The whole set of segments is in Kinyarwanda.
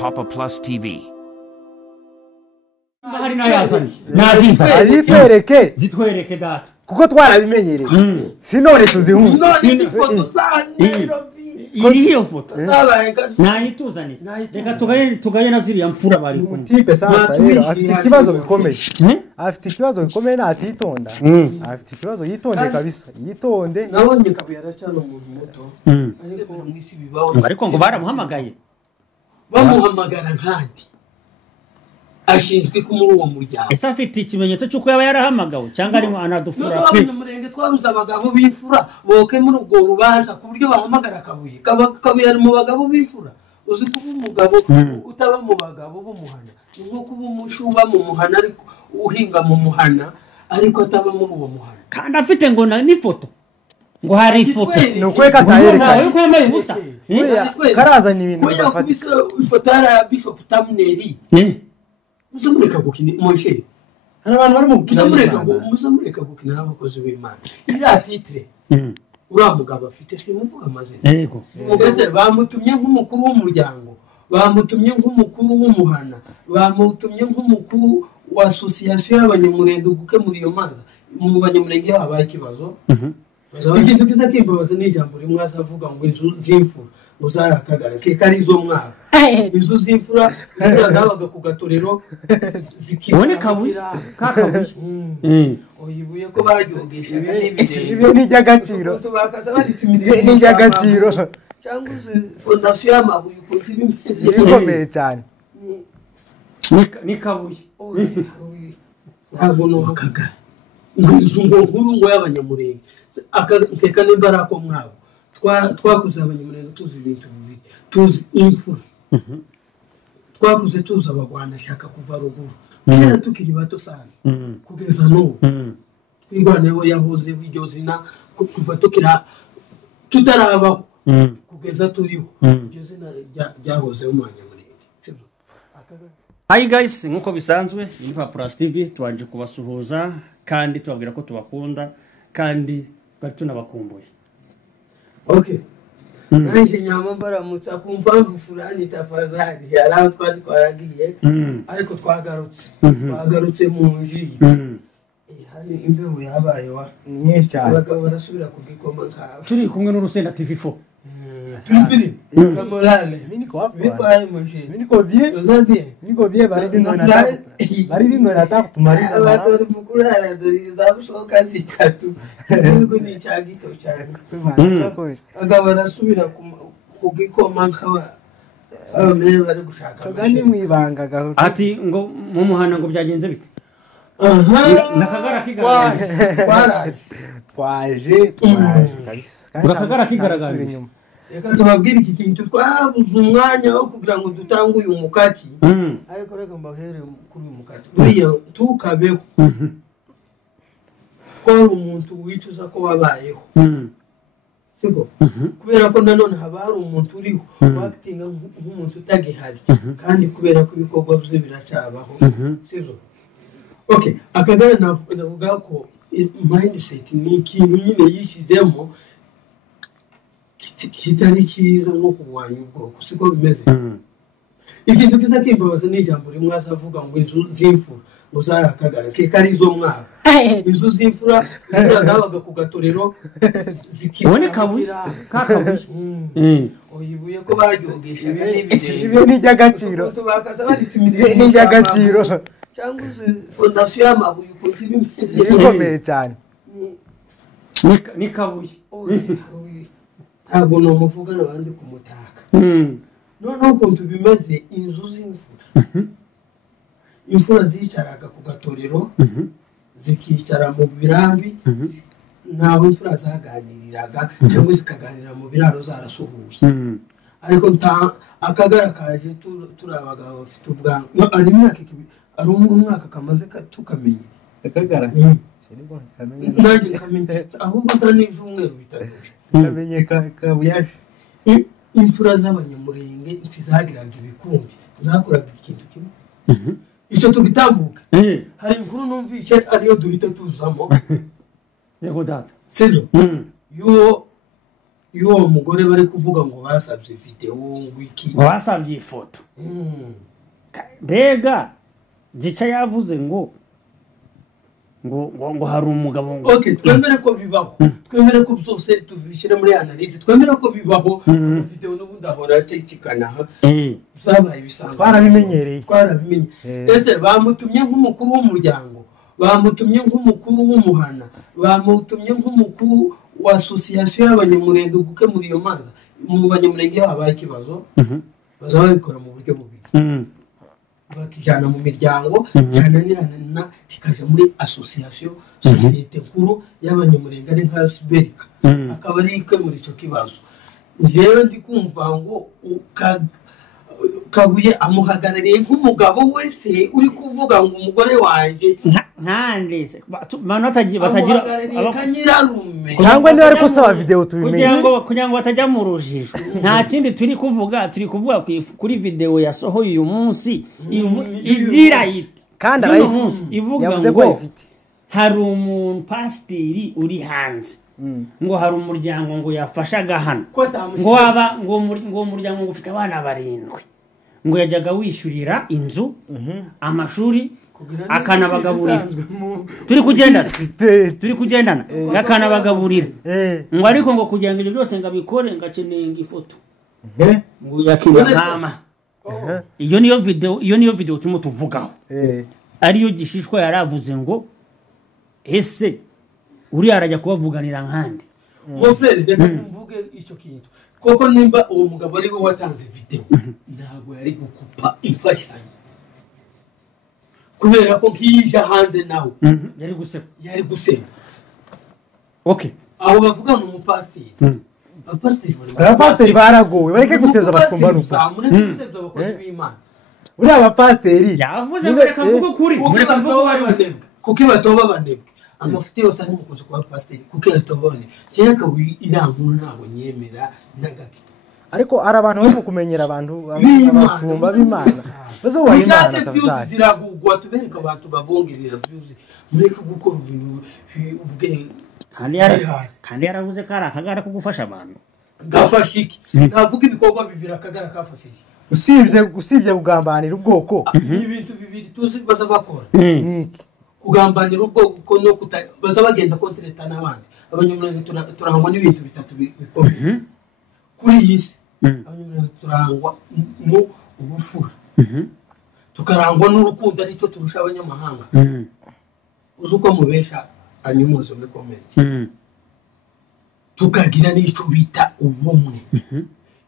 Papa Plus TV. Hari nayazanye naziza zitwereke zitwereke data kuko twarabimenyereye sinone tuzihuza iri hiyo foto nayituzane reka tugaye na ziriya mfura bari kumwe tipe sasa rero afite ikibazo bikomeye afite ikibazo bikomeye natitonda afite ikibazo yitonde kabisa yitonde nabonye kabuyara cyane umuntu muto ariko mwisi bibaho ariko ngo baramuhamagaye bamuhamagara nkandi ashinzwe ko muri uwo muryango ese afite ikimenyetso cy'uko yaba yarahamagawe cyangwa ari anadufura abanyamurenge twabuze abagabo b'imfura boke muri ubwo rubanza ku buryo bahamagara kabuye ari mu bagabo b'imfura uzi kuba umugabo utaba mu bagabo b'umuhana ni nko kuba umushuba mu muhana ariko uhinga mu muhana ariko ataba muri uwo muhana kandi afite ngo n'ifoto ngo hari ifoto nukwe katayerekana yuko yambaye ubusa karazana ibintu bifatika ifoto ya Bishop Tamneri Muzamureka gukina Moshe. Hano abantu bari mu muzamureka gukina abakozi b'Imana. Ira titre. Uramugabo afite simuvuga amazina. Yego. Mugeze bamutumye nk'umukuru w'umuryango, bamutumye nk'umukuru w'umuhana, bamutumye nk'umukuru wa association y'abanyamurenge gukemura iyo manza. Mu banyamurenge habaye ikibazo. Ikintu kiza kimbabaza n'ijambo rimwe azavuga ngo inzu z'imfura. Muzara kagara ke karizo mwaka inzu z'imfura zabaga ku gatorero zikiboneka oyibuye ko baryogesha ibyo ni by'agaciro tubakaza baritimira ni by'agaciro cyangwa fondation y'amabuye ukuntu bimeze bikomeye cyane ni kabuye ntabwo no kagara ngo inzu nkuru ngo y'abanyamurenge akeka n'imbarako mwabo twakuze abanyamurenge tuzi ibintu bibiri tuzi imfura twakuze tuzi abagwanashyaka kuva ruguru kera tukiri bato sana kugeza n'ubu twigwaneho yahoze w'iryo zina kuva tukira tutarabaho kugeza turiho iryo zina ryahozeho mu banyamurenge sibyo. Hi guys, nkuko bisanzwe ni Papa Plus TV twanje kubasuhuza kandi tubabwira ko tubakunda kandi bari tunabakumbuye. Okay. Nanje nyama baramutsa ku mpamvu fulani tafazari yaraho twari twaragiye ariko twagarutse mu nji hani imbeho yabaye wa nyinshi cyane abagabo barasubira kugikoma nkaba turi kumwe n'Urusenda TV4 Pili kamorale bikwaye muje niko bien bari dino nataka tumaliza abatori mukurara doriza bushoka zitatu niko ni cyagito cyane agabo barasubira kugikoma nkaba abamere bari gushaka kandi mwibanga gahoro ati ngo mu muhana ngo byagenze bite nakagara kigaragaje twaje kabisa nakagara kigaragaje reka tubabwire iki kintu twabuze umwanya wo kugira ngo dutange uyu mukati ariko reka mbahere kuri uyu mukati buriya tukabeho ko umuntu wicuza ko wabayeho siko kubera ko nanone haba hari umuntu uriho wakitinga nk'umuntu utagihari kandi kubera ko ibikorwa bye biracyabaho siko. Okay, akagara navuga ko mindset ni ikintu nyine yishizemo kitari cyiza nko kurwanya ubwoko siko bimeze. Ikintu kiza kimbabaza n'ijambo rimwe azavuga ngo inzu z'imfura ngo zarakagara ke karizo mwaka inzu z'imfura zabaga ku gatorero zikiboneka kakabuye oyibuye ko baryogesha ibyo ni by'agaciro tubakaza baritimira ni by'agaciro cyangwa fondation y'amabuye ukuntu bimeze bikomeye cyane ni kabuye ntabwo nomuvuga n'abandi kumutaka noneho ukuntu bimeze inzu z'imfura imfura zicaraga ku gatorero zikicara mu birambi naho imfura zaganiriraga cyangwa zikaganira mu biraro zarasuhuye ariko akagara kaje turabaga bafite ubwanwa ari umwaka kamaze tukamenya akagara nanjye kamenya ahubwo kandi n'ijumweru bitabuje kamenyeka kabuyaje imfura z'abanyamurenge ntizagiraga ibikundi zakoraga ikintu kimwe icyo tugitambuka hari inkuru numvise ariyo duhita tuzamo yego data sibyo yo iyo uwo mugore bari kuvuga ngo basabye video ngo iki basabye ifoto mbega zica yavuze ngo hari umugabo ngo okay twemere ko bibaho twemere ko byose tubishyire muri analyse twemere ko bibaho video n'ubundi ahora cecikana zabaye bisanzwe twarabimenyereye ese bamutumye nk'umukuru w'umuryango bamutumye nk'umukuru w'umuhana bamutumye nk'umukuru wa association y'abanyamurenge gukemura iyo manza mu banyamurenge habaye ikibazo bazaba bikora mu buryo bubiri bakijana mu miryango cyananirana kikaje muri association societe nkuru y'abanyamurenge ari nka Sberika akaba ari ikemura ico kibazo jewe ndi kumva ngo Kabuye amuhagarariye nk'umugabo wese uri kuvuga ngo umugore wanje nkandese batagira kanyirarume cyangwa niba ari kusaba video tubimenye kugira ngo batajya mu rujijo nta kindi turi kuvuga kuri video yasohoye uyu munsi igira iti kandi ivuga ngo hari umuntu pasiteri uri hanze ngo hari umuryango ngo yafashaga hano ngo umuryango ngo ufite abana 7 ngo yajyaga wishyurira inzu amashuri akanabagaburira turi kugendana akanabagaburira ngo ariko ngo kugira ngo ibyo byose ngabikore ngakeneye ifoto ngo yakira mama iyo niyo video turimo tuvugaho ariyo gishishwa yaravuze ngo ese uri arajya kubavuganira nkande mo frere reka mvuge icyo kintu koko nimba uwo mugabo ari we watanze video ntago yari gukupa imfashanyo kubera ko nkija hanze nawe yari guseba okay aho bavuga mu mupasiteri abapasiteri baragowe bareke guseza abashumba nuko uri abapasiteri yavuze ngo reka mvuge kuri kuko batoba banebwe amafite yose ari mukoze kwa pasiteri kuko yatobone cyeka irankuru ntabwo nyemera nagabi ariko ari abantu bari kumenyera abantu abashumba b'Imana bazo wayimana tavuzari ziragugwa tubereka abantu babongerera views mureke gukora ibintu ubwe kandi yaravuze ko ari akagara ko gufasha abantu gafashiki navuga ibikorwa bibiri akagara kafashije usibye kugambanira ubwoko ibintu bibiri tuzi baza bakora niki kugambanira ubwoko no baza bagenda kontreta n'abandi abanyamurenge turangwa n'ibintu bitatu bikomeye kuri iyi si abanyamurenge turangwa no ubufura tukarangwa n'urukundo aricyo turusha abanyamahanga uzuko mubesha anyumuze muri comment tukagira n'icyo bita ubumwe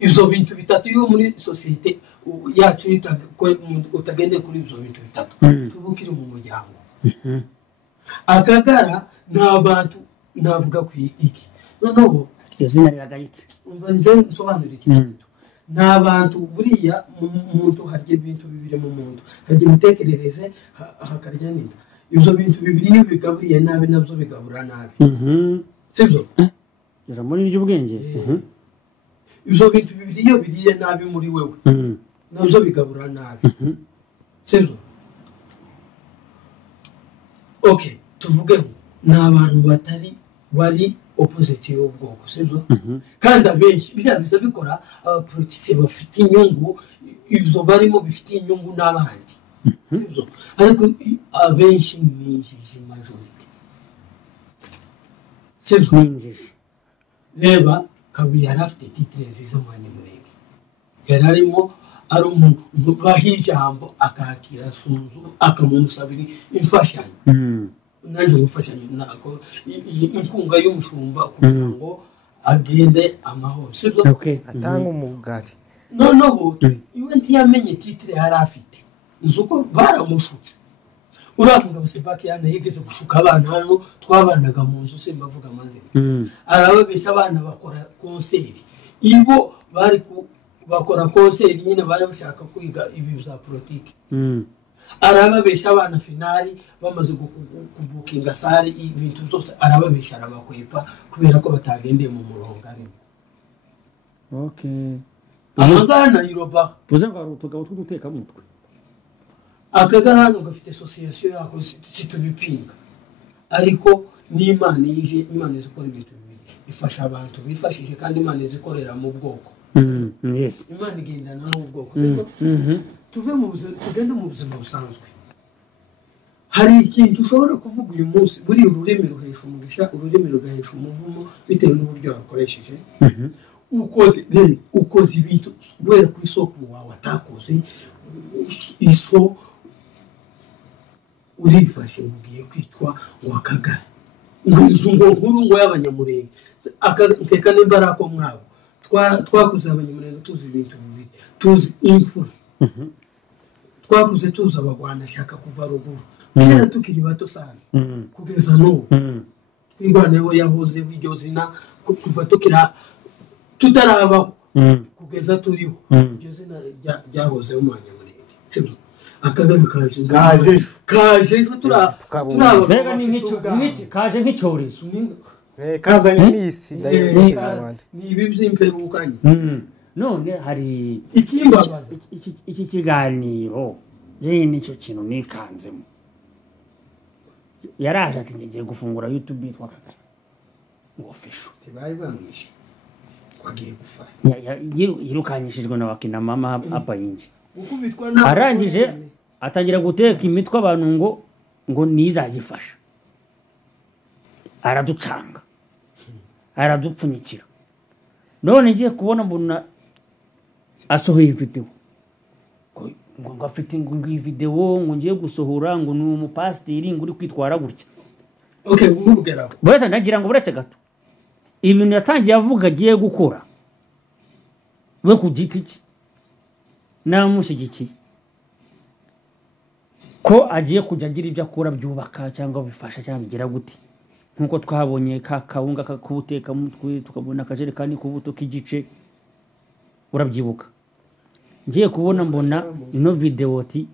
izo bintu bitatu yo muri societe yacu utagendeye kuri izo bintu bitatu tubukire mu muryango akagara n'abantu navuga ku iki noneho iyo zina riragayitse umva nje nsobanura ikintu n'abantu buriya umuntu harye ibintu bibiri mu muntu harye imitekerereze hakarya n'inda ibyo bintu bibiri iyo bigaburiye nabi nabyo bigabura nabi sibyo muri ry'ubwenge ibyo bintu bibiri iyo biriye nabi muri wewe nabyo bigabura nabi sibyo okay tuvuge ngo n'abantu batari bari opposite y'ubwoko sibyo kandi abenshi birabiza bikora abapolitisi bafite inyungu ibyo barimo bifite inyungu n'abandi sibyo ariko abenshi ni majority sibyo reba Kabuye yari afite titre nziza mu Banyamulenge yari arimo ari umuntu bahijambo akakira sunzu akamumusabira imfashanyo nanjye umufashanyo nako inkunga y'umushumba kugira ngo agende amahoro sibyo atanga umugati noneho iwe ntiyamenye titre yari afite nzuko baramushutse uravuga Sebaki yana yigeze gushuka abana hano twabanaga mu nzu se mbavuga amazina arababesha abana bakora konseri ibo bari bakora konseri nyine bari bashaka kwiga ibi bya politiki arababesha abana finali bamaze kubukinga sare ibintu byose arababesha arabakwepa kubera ko batagendeye mu murongo arimo ahangana iroba tuze ngo ari utugabo tw'uduteka mutwe akagara hano gafite association yako situbipinga ariko n'Imana yije Imana izikora ibintu bibiri ifasha abantu bifashije kandi Imana izikorera mu bwoko yes Imana igendana n'ubwoko tuve mu buzima tugende mu buzima busanzwe hari ikintu ushobora kuvuga uyu munsi buri ururimi ruhesha umugisha ururimi rugahesha umuvumo bitewe n'uburyo wakoresheje ukoze ibintu guhera kuri soko wawe atakoze iso urifashe mugiye kwitwa ngo akagari ngo nkuru ngo y'abanyamurenge nkeka n'imbaraga ko mwabo twakuze abanyamurenge tuzi ibintu bibiri tuzi imfura twakuze tuzi abagwanashyaka kuva ruguru kera tukiri bato sana kugeza n'ubu twirwaneho yahoze iryo zina kuva tukira tutarabaho kugeza turiho iryo zina ryahozeho mu banyamurenge sibyo akagari kaje turabona n'iki kaje nk'icyorezo kazanye n'isi ni ibi by'imperukanye none hari ikimbabaza iki kiganiro je nicyo kintu nikanzemo yaraje ati ngiye gufungura YouTube yitwa Kagari ngo official tibari bamwishe kwagiye gufara yirukanyishijwe na wakina mama hapa inji arangije atangira guteka imitwe abantu ngo nizagifasha araducanga aradupfunyikira none ngiye kubona mbona asohoye video ngo afite iyi video ngo ngiye gusohora ngo ni umupasteri ngo uri kwitwara gutya okay ngubugeraho bwete nagira ngo buretse gato ibintu yatangiye avuga agiye gukora we ku giti cye namushyigikiye ko agiye kujya agira ibyo akora byubaka cyangwa bifasha cyangwa bigira gute nkuko twabonye ka kawunga kakubuteka mutwe tukabona akajerekani kubuto k'igice urabyibuka ngiye kubona mbona ino video ati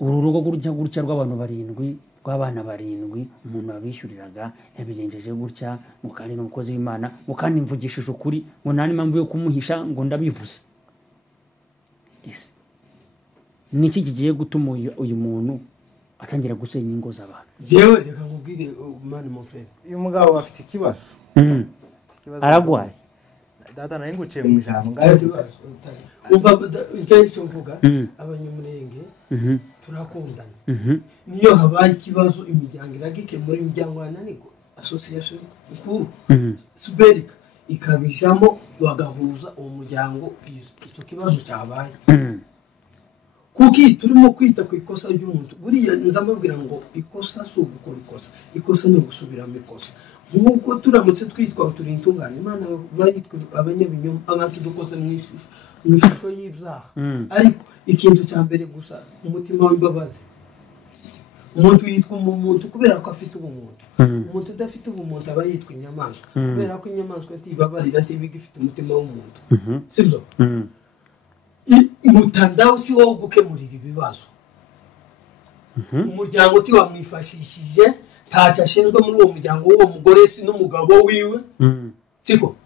uru rugo gutya rw'abantu barindwi rw'abana barindwi umuntu abishyuriraga yabigenjeje gutya ngo kandi n'umukozi w'Imana ngo kandi mvugishije ukuri ngo nta n'impamvu yo kumuhisha ngo ndabivuze niki kigiye gutuma uyu muntu atangira gusenya ingo z'abantu jewe reka nkubwire mani mon frère uyu mugabo afite ikibazo aragwaye data nari nguciye mu ijambo umva icyo mvuga abanyamurenge turakundana niyo habaye ikibazo imiryango iragikemura imiryango yananirwa association nkuru Suberika ikabijamo bagahuza uwo muryango icyo kibazo cyabaye kuki turimo kwita ku ikosa ry'umuntu buriya nzamubwira ngo ikosa si ugukora ikosa ni ugusubiramo ikosa nk'uko turamutse twitwa turi intungane Imana bayitwa abanyabinyoma abantu dukoze mu ishusho y'ibyaha ariko ikintu cya mbere gusa umutima w'imbabazi umuntu yitwa umuntu kubera ko afite ubumuntu umuntu udafite ubumuntu aba yitwa inyamaswa kubera ko inyamaswa ntibabarira ntibiga ifite umutima w'umuntu sibyo mutandao si wowe gukemurira ibibazo umuryango tiwamwifashishije ntacyo ashinzwe muri uwo muryango w'uwo mugore si n'umugabo wiwe siko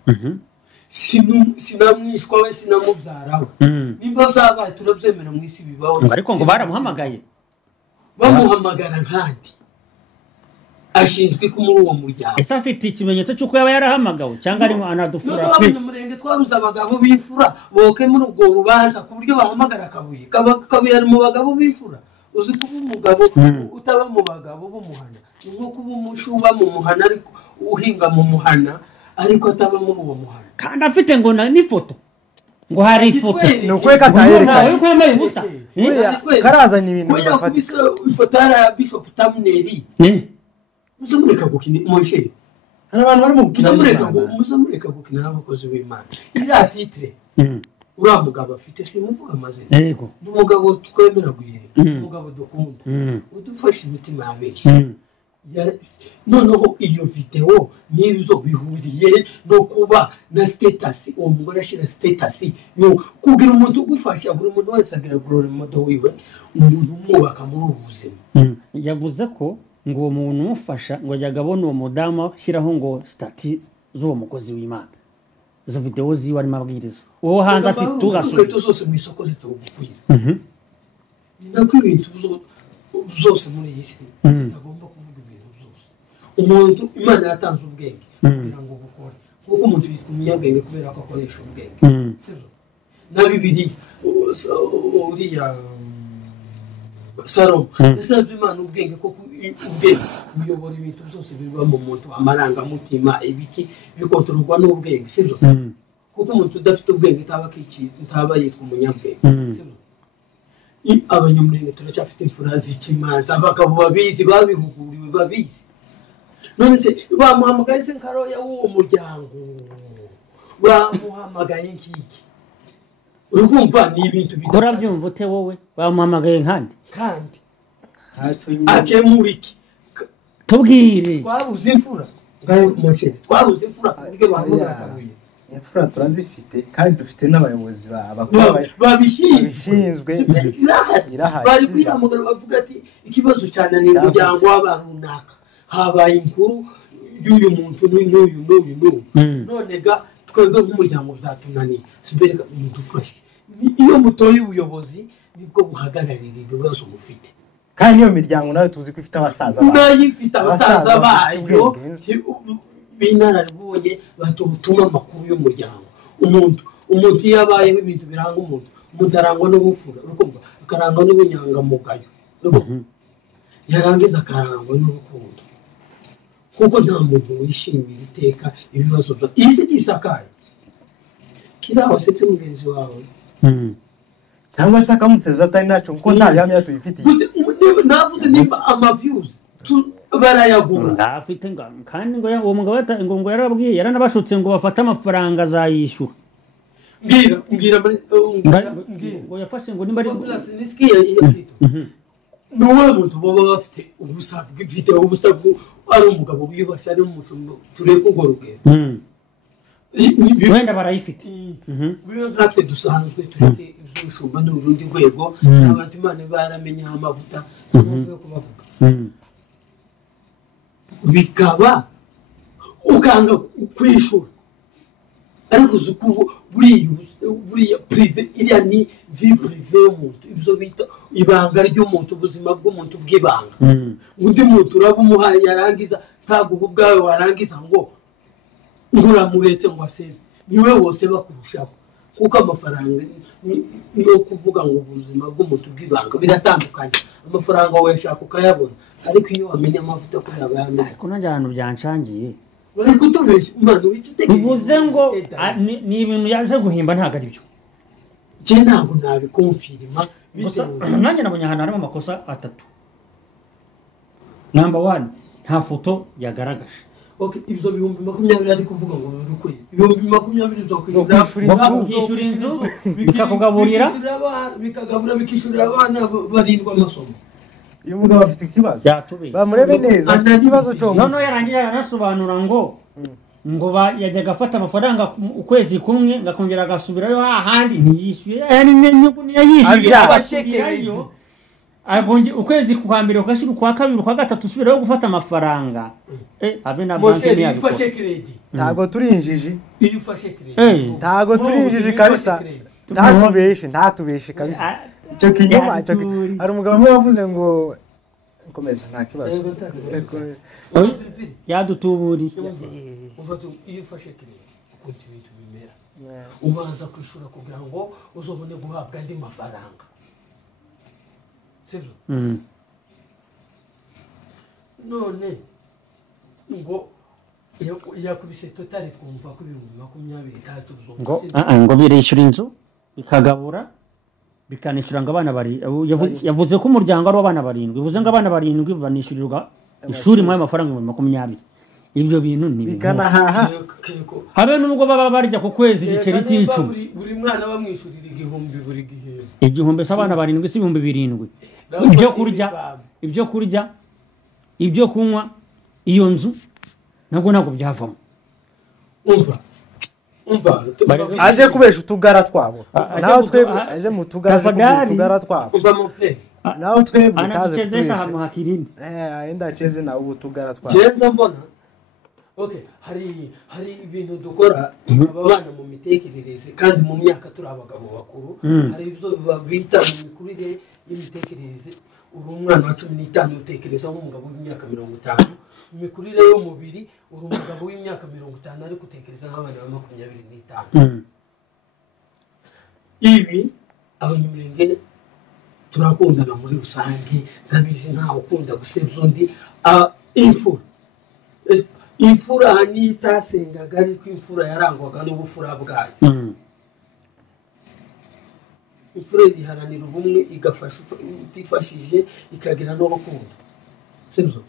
sinamwishwa we sinamubyara we nimba byabaye turabyemera mu isi bibaho ariko ngo baramuhamagaye bamuhamagara nkandi ashinzwe ko muri uwo muryango ese afite ikimenyetso cy'uko yaba yarahamagawe cyangwa arimo anadufura abanyamurenge twabuze abagabo b'imfura boke muri ubwo rubanza ku buryo bahamagara kabuye ari mu bagabo b'imfura uzi kuba umugabo utaba mu bagabo b'umuhana ni nko kuba umushuba mu muhana ariko uhinga mu muhana ariko ataba muri uwo muhana kandi afite ngo n'ifoto ngo hari ifoto ni ukwe katayerekana yuko yambaye ubusa karazana ibintu bidafatika ifoto ya Bishop Tamneri muzamureka gukina Moshe hari abantu bari mu muzamureka gukina n'abakozi b'Imana iriya titre uriya mugabo afite simuvuga amazina yego n'umugabo twemera guhere umugabo dukunda udufasha imitima ya benshi noneho iyo video nizo bihuriye no kuba na status uwo mugore ashyira status yo kugira umuntu ugufasha buri muntu wese agira glory modo wiwe umuntu umwubaka muri ubu buzima yavuze ko ngo uwo muntu umufasha ngo ajyaga abona uwo mudamu ashyiraho ngo stati z'uwo mukozi w'Imana izo video ziwe arimo abwiriza uwo hanze ati tugasubira zose mu isoko zitugukwira nako ibintu zose muri iyi si tagomba kuvuga ibintu byose umuntu Imana yatanze ubwenge kugira ngo bukore kuko umuntu yitwa umunyabwenge kubera ko akoresha ubwenge na Bibiliya uriya Salomo yasabye Imana ubwenge kuko ubwenge buyobora ibintu byose biba mu muntu amarangamutima ibiki bikontororwa n'ubwenge sibyo kuko umuntu udafite ubwenge ntaba yitwa umunyabwenge sibyo abanyamurenge turacyafite imfura z'ikimanza abagabo babizi babihuguriwe babizi none se bamuhamagaye se nkaroya w'uwo muryango bamuhamagaye nk'iki urumva ni ibintu bikora byumva ute wowe bamuhamagaye kandi akemura iki tubwire twabuze imfura twabuze imfura kuburyo bamuhamagaye imfura turazifite kandi dufite n'abayobozi babishinzwe bari kwihamagara bavuga ati ikibazo cyane ni umuryango w'abantu runaka habaye inkuru y'uyu muntu n'uyu none ga twebwe nk'umuryango bizatunaniye sibereka mudufashe iyo mutoye ubuyobozi nibwo buhagararira ibibazo mufite kandi iyo miryango nawe tuzi ko ifite abasaza bayo binararibonye batutuma amakuru y'umuryango umuntu iyo abayeho ibintu biranga umuntu arangwa n'ubufura urukumva akarangwa n'ubunyangamugayo yarangiza akarangwa n'urukundo kuko nta muntu wishimira iteka ibibazo bya isi gisakaye kiraho setse mugenzi wawe cyangwa se akamuseza atari naco kuko nta bihamya tuyifitiye navuze nimba amaviews barayagura ndafite kandi ngo uwo mugabo ngo yarabwiye yaranabashutse ngo bafate amafaranga azayishyura mbwira ngo yafashe ngo nimba ari nuwe muntu baba bafite ubusa bw'ifite ubusa ari umugabo wiyubashye ari umusumbo tureko ngo rugero wenda barayifite natwe dusanzwe tureke iby'ubushumba n'urundi rwego abantu Imana baramenye amavuta n'umwe yo kubavuga bikaba ukanga kwishura ariko zuko buriya prive iriya ni vie prive y'umuntu ibyo bita ibanga ry'umuntu ubuzima bw'umuntu bw'ibanga undi muntu urabumuhaye yarangiza ntabwo ubwawe warangiza ngo nguramuretse ngo asebe niwe wose bakurushaho kuko amafaranga no kuvuga ngo ubuzima bw'umuntu bw'ibanga biratandukanye amafaranga wawe yashaka ukayabona ariko iyo wamenye amavuta ko yaba yamenye ko nanjye ahantu byanshangiye bari kutubeshya Imana uhita bivuze ngo ni ibintu yaje guhimba ntabwo ari byo je ntabwo nabikonfirima nanjye nabonye ahantu harimo amakosa atatu number 1 nta foto yagaragaje okay ibyo 2020 ari kuvuga ngo rukwe 2020 zo kwishyura inzu bikakugaburira bikishyurira abana barindwa amasomo iyo mugabo afite ikibazo bamurebe neza afite ikibazo cyo none yarangiye aranasobanura ngo yajyaga afata amafaranga ukwezi kumwe ngakongera agasubirayo hahandi ntiyishyuye yani n'inyungu ntiyishyuye abashekerayo agonje ukwezi kwa mbere ukashira kwa kabiri kwa gatatu usubirayo gufata amafaranga abe na banki ni yafashe credit ntago turinjiji iyo ufashe credit ntago turinjiji kabisa ntatubeshe kabisa icyo kinyoma hari umugabo umwe wavuze ngo komeza nta kibazo yadutuburi umvato iyo ufashe credit ukuntu ibintu bimera ubanza kwishura kugira ngo uzobone guhabwa andi mafaranga sibyo none ngo yakubise totali twumva ko 2020 ntacyo ngo birishyura inzu bikagabura bikanishyura ngo abana bari yavuze ko umuryango ari abana barindwi bivuze ngo abana barindwi banishyurirwa ishuri mu mafaranga 2020 ibyo bintu ni bikanahaha habe nubwo baba barya ku kwezi igiceri cy'icumi buri mwana bamwishyurira igihumbi buri gihe igihumbi s'abana barindwi si 700 ibyo kurya ibyo kunywa iyo nzu ntabwo byavamo aje kubesha utugara twabo naho twebwe aje mu tugara twabo naho twebwe anachezesha hano hakirindi aenda cheze na ubu tugara twabo cheza mbona okay hari ibintu dukora tukababana mu mitekerereze kandi mu myaka turi abagabo bakuru hari ibyo bita mu mikurire y'imitekerereze uri umwana wa 15 utekereza nk'umugabo w'imyaka 50 imikurire y'umubiri uri umugabo w'imyaka 50 ari gutekereza nk'abana ba 25. Ibi abanyamurenge turakundana muri rusange ndabizi ntawe ukunda gusebya undi. Imfura ntitasengaga ariko imfura yarangwaga n'ubufura bwayo. Imfura iharanira ubumwe igafasha utifashije ikagira n'urukundo sibyo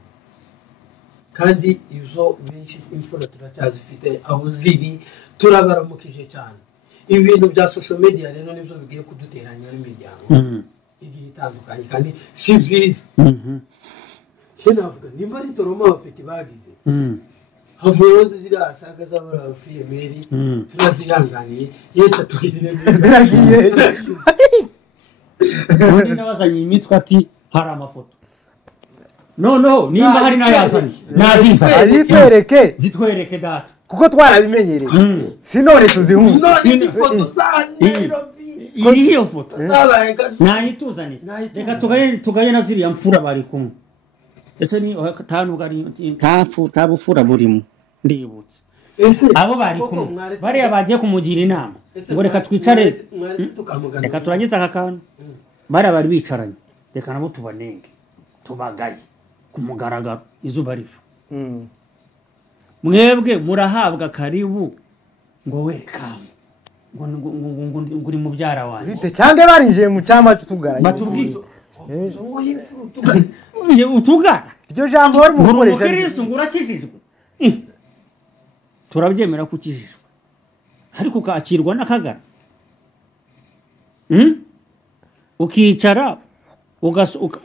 kandi izo benshi imfura turacyazifite aho ziri turabaramukije cyane. Ibintu bya social media rero nibyo bigiye kuduteranya n'imiryango igiye itandukanye kandi si byiza. Navuga nimba ari toroma abapeti bagize havuyeho ziriya saga z'abafiyemeri turazihanganiye Yesu atugirire ziragiye undi nabazanye imitwe ati hari amafoto noneho nimba hari n'ayazanye naziza zitwereke data kuko twarabimenyereye sinone tuzihuza iyo foto nayituzanire reka tugaye na ziriya mfura bari kumwe. Ese ni tabufura burimo ndibutse abo bari kumwe bariya bagiye kumugira inama ngo reka twicare reka turangize aka kantu bariya bari bicaranye reka nabo tubanenge tubagaye ku mugaragaro izuba riva. Mwebwe murahabwa karibu ngo welcome ngo uri mubyara wanjye bite cyangwa barinjiye mu cyama tugaranye batubwiye utugara iryo jambo bari mu gukoresha Kristo ngurakijijwe turabyemera ko ukijijwe ariko ukakirwa n'akagara ukicara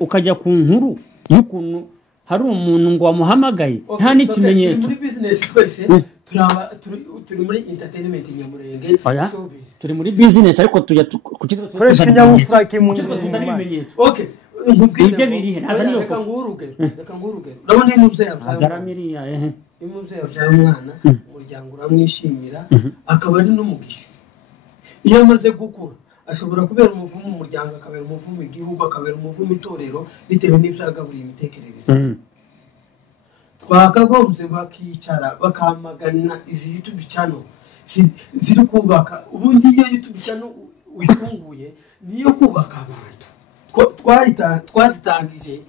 ukajya ku nkuru y'ukuntu hari umuntu ngo wamuhamagaye nta n'ikimenyetso. Muri business twese turi muri entertainment nyamurenge turi muri business ariko tujya koresha inyabufura ibimenyetso. Okay ibyo birihe naza niyo reka nguruge urabona imubye agaramiriya imubye y'umwana umuryango uramwishimira akaba ari n'umugisha. Iyo amaze gukura ashobora kubera umuvumo mu muryango akabera umuvumo igihugu akabera umuvumo itorero bitewe n'ibyo yagaburiye imitekerereze. Twakagombye bakicara bakamagana izi YouTube channel ziri kubaka ubundi iyo YouTube channel wifunguye niyo kubaka abantu twazitangije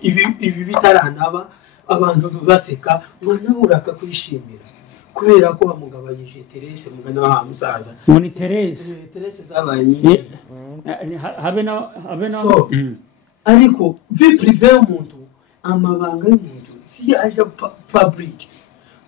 ibi bitaranaba abantu baseka mwana uraka kwishimira kubera ko bamugabanyije Terese mugana wa musaza muri Terese zabaye nyinshi habe na ariko vi privé umuntu amabanga y'umuntu si aje public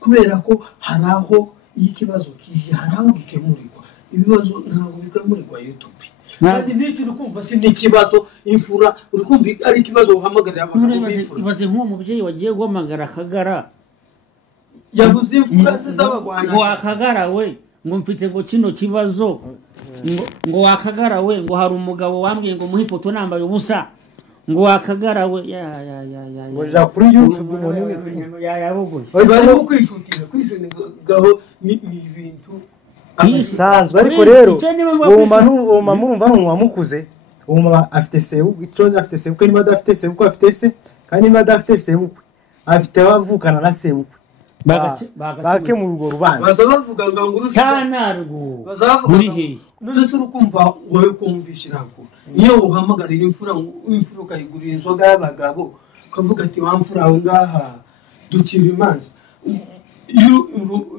kubera ko haraho ikibazo kije haraho gikemurirwa ibibazo ntabwo bikemurirwa YouTube kandi n'icyo urukumva si n'ikibazo imfura urukumva ari ikibazo uhamagarira abantu ibaze nk'uwo mubyeyi wagiye guhamagara akagara yabuze imfura se z'abagwana ngo akagara we ngo mfite ngo kino kibazo ngo wakagara we ngo hari umugabo wambwiye ngo muhe ifoto nambaye ubusa ngo wakagara we ngo ja kuri YouTube ngo nini yabugoye bari mu kwishutingaho ni ibintu isazwe ariko rero uwo murumva n'uwamukuze uwo afite sebu icoze afite sebu kandi badafite sebu ko afite se kandi badafite sebu afite abavukana na sebu bake mu rugo rubanza bazabavuga ngo ngurusha cyane bazavuga none se urukumva wowe kumvishira ko iyo uhamagarira imfura ukayigurira inzoga y'abagabo ukavuga ati wamfura aho ngaha ducira imanza iyo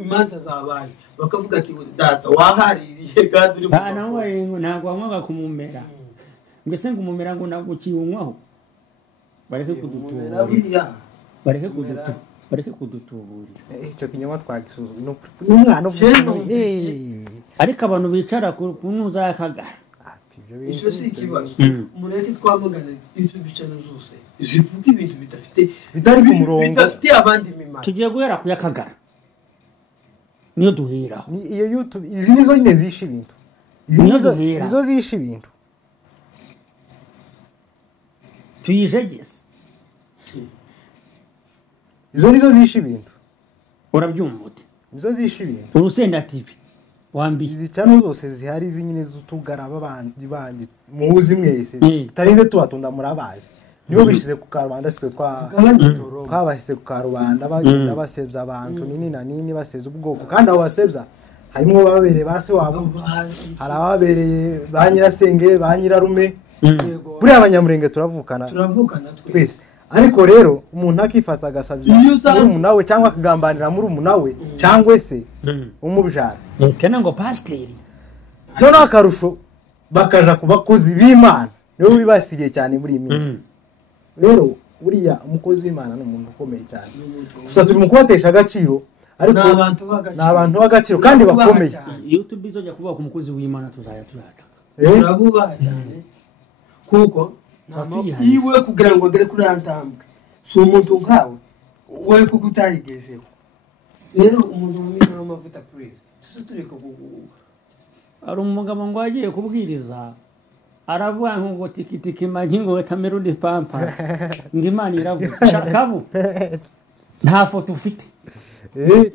imanza zabaye bakavuga ati data wahaririye kandi uri ntabwo wamwaga kumumera mbese ngo umumera ngo nagukiunywaho bareke kudutuburira icyo kinyoma twagisuzumye n'umwana ariko abantu bicara ku ntuza y'akagara icyo si ikibazo umureke twamagana ibyo bicana zose zivuga ibintu bitari ku murongo bidafite abandi mimaro tugiye guhera ku y'akagara niyo duhera iyo YouTube izi nizo nyine zisha ibintu izo zisha ibintu tuyijegeze izo nizo zisha ibintu urabyumva ute izo zisha ibintu Urusenda TV wambiye izi cyane zose zihari izi nyine zutugara abandi muzi mwese tarinze tubatunda murabazi nibo bishyize ku karubanda sitwe twabashyize ku karubanda bagenda basebya abantu nini na nini baseza ubwoko kandi abo basebya harimo babereye ba se wabo hari ababereye ba nyirasenge ba nyirarume buriya abanyamurenge turavukana twese ariko rero umuntu akifata agasabya murumuna we cyangwa akagambanira murumuna we cyangwa se umubyara tena ngo pasiteri noneho akarusho bakaja ku bakozi b'Imana nibo bibasigiye cyane muri iyi minsi rero buriya umukozi w'Imana ni umuntu ukomeye cyane gusa turi mu kubatesha agaciro ariko n'abantu b'agaciro kandi bakomeye YouTube izojya kuvuga ku mukozi w'Imana tuzaya tuyata turabubaha cyane kuko iwe kugira ngo agere kuri antambwe si umuntu nkawe wowe kuko utayigezeho rero umuntu w'Imana n'amavuta praise tureka ari umugabo ngo agiye kubwiriza aravuga ngo tikitiki manyi ngo Cameroon pampa ngo Imana iravuga shakabu nta foto ufite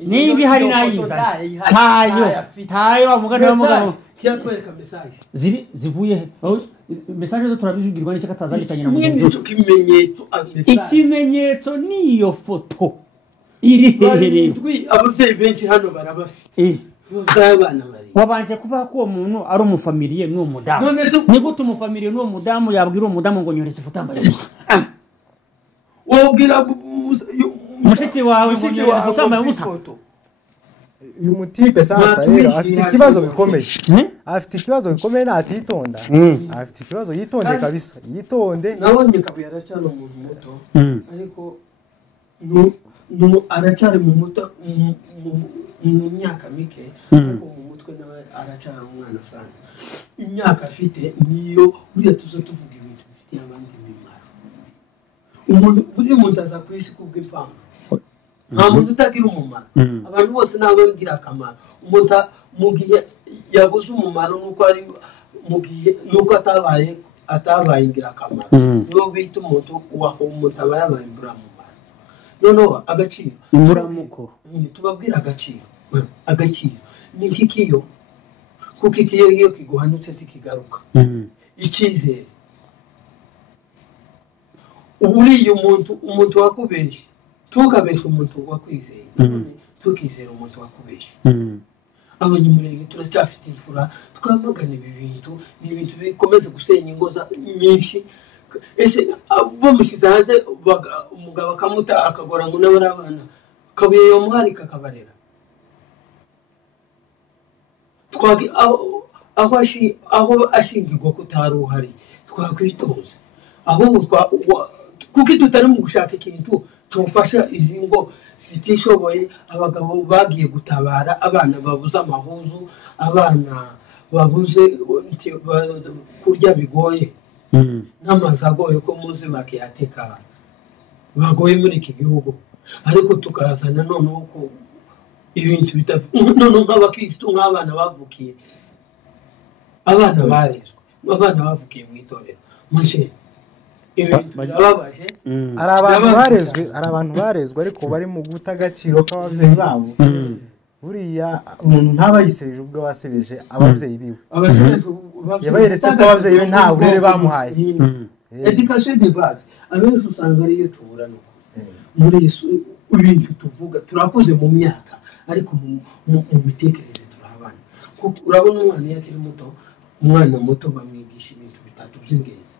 niba hari nayiza tayo umugabo w'umugabo kiyatwereka message zivuye message zo turabijugirwa n'icyo katazagitanye na mugenzi ikimenyetso niyo foto iri hehe abavyeyi benshi hano barabafite abana bari wabanje kuvuga ko uwo muntu ari umufamiliye n'uwo mudamu ni gute umufamiliye n'uwo mudamu yabwira uwo mudamu ngo nyoretse ifoto ambaye gusa wabwira mushiki wawe ifoto ambaye gusa uyu mutipe sasa rero afite ikibazo bikomeye afite ikibazo bikomeye natitonda afite ikibazo yitonde kabisa yitonde nabonye kabuye aracyari umuntu muto ariko aracyari mu muto mu myaka mike ariko mu mutwe nawe aracyari umwana sana imyaka afite niyo uriya tuzo tuvuga ibintu bifitiye abandi imimaro buri muntu aza ku isi kubw'impamvu nta muntu utagira umumaro abantu bose nabo ngira akamaro umuntu mu gihe yabuze umumaro nuko ari mu gihe nuko atabaye ngira akamaro niyo bita umuntu waho umuntu aba yabaye imburamumaro noneho agaciro imburamukoro tubabwira agaciro ni kikiyo kuko ikiyo iyo kiguhanutse ntikigaruka icyizere uriye umuntu wakubeshye tukabesha umuntu wakwizeye tukizera umuntu wakubeshye abanyamurenge turacyafite imfura twamagana ibi bintu ni ibintu bikomeza gusenya ingo nyinshi ese bamushyize hanze umugabo akamuta akagora ngo n'abari abana kabuye yo muharika akabarera aho ashingirwa ko utari uhari twakwitoza ahubwo kuko tutari mu gushaka ikintu cyofasha izi ngo zitishoboye abagabo bagiye gutabara abana babuze amahuzu abana babuze kurya bigoye n'amazi agoye ko muzi bakiyateka bagoye muri iki gihugu ariko tukazana noneho ko ibintu noneho nk'abakirisitu nk'abana bavukiye abana barezwe abana bavukiye mu itorero mashe hari abantu barezwe ariko bari mu guta agaciro k'ababyeyi babo buriya umuntu ntaba yisebeje ubwo basebeje ababyeyi biwe yabayeretse ko ababyeyi be nta burere bamuhaye education de base abenshi usanga ariyo tubura nuko muri ibintu tuvuga turakoze mu myaka ariko mu mitekerereze turabana kuko urabona umwana iyo akiri muto umwana muto bamwigisha ibintu bitatu by'ingenzi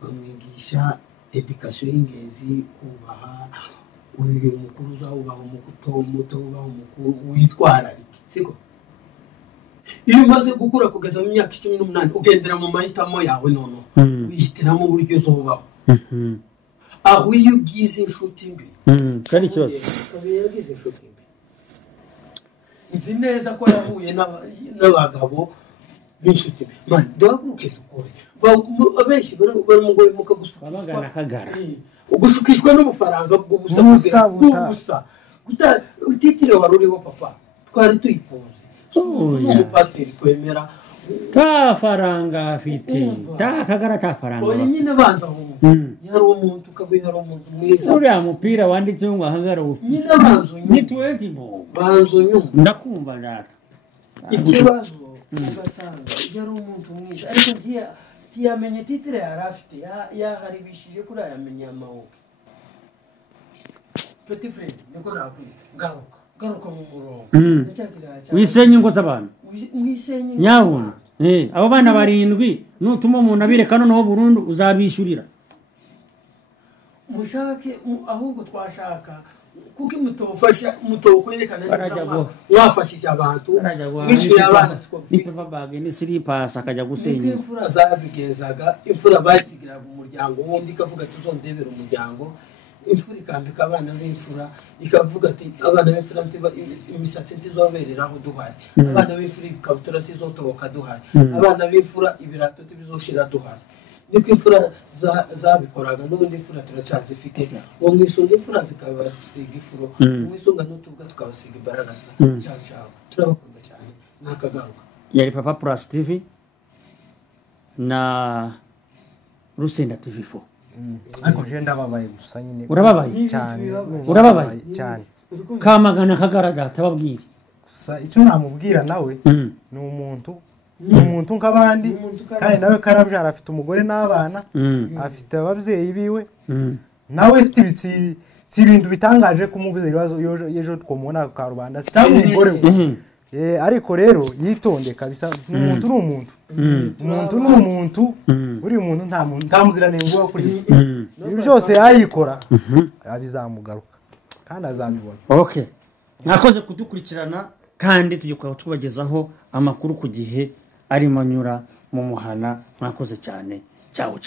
bamwigisha education y'ingenzi kubaha uyu mukuru uzawubaha umuto ubaha umukuru witwararike siko iyo umaze gukura kugeza mu myaka 18 ugendera mu mahitamo yawe noneho wihitiramo uburyo uzobaho aho iyo ugize inshuti mbi kandi ikibazo yagize inshuti mbi nzi neza ko yahuye n'abagabo b'inshuti mbi man duhaguruke dukore abenshi bari mu goye muka gushukishwa n'ubufaranga bw'ubusa utitire wari uriho papa twari tuyikunze umupasiteri kwemera ta faranga afite ta kagara ta faranga oya nyine banza wumva yari umuntu kabuye hari umuntu mwiza uriya mupira wanditseho ngo ahagara ufite nyine banza unyuma ni 20 bo banza unyuma ndakumva data ikibazo ugasanga yari umuntu mwiza ariko giye tiyamenye titire yari afite yaharibishije kuri ayamenye amawuke petit frère niko nakwita garuka mu murongo wisenye ingo z'abantu wisenye nyabuna abo bana 7 nutuma umuntu abireka noneho burundu uzabishyurira mushake ahubwo twashaka kuko mutokwerekana mwafashije abantu mwiciye abana nipa bag ni slippers akajya gusenya imfura zabigezaga imfura basigiraga umuryango wundi kavuga tuzondebera umuryango imfura ikambika abana b'imfura ikavuga ati abana b'imfura imisatsi ntizobereraho duhari abana b'imfura ikabutura tizotoboka duhari abana b'imfura ibirato tibizoshira duhari niko imfura zabikoraga n'ubundi imfura turacyazifite uwo mwisunga imfura zikabasiga ifuro umwisunga n'utubwa tukabasiga imbaraga cyane turabakunda cyane nakagaruka yari Papa Plus TV na Rusenda TV4 ariko je ndababaye gusa nyine urababaye cyane kamagana kagaragara tababwira gusa icyo namubwira nawe ni umuntu nk'abandi kandi nawe karabyara afite umugore n'abana afite ababyeyi biwe nawe si ibintu bitangaje kumubuza ibibazo yejo twomubona ka rubanda si umugore we ariko rero yitonde kabisa umuntu ni umuntu uri umuntu nta muziranenge wo kuri isi ibi byose yayikora abizamugaruka kandi azabibona okay nakoze kudukurikirana kandi tujye tubagezaho amakuru ku gihe ari manyura mu muhana mwakoze cyane ciao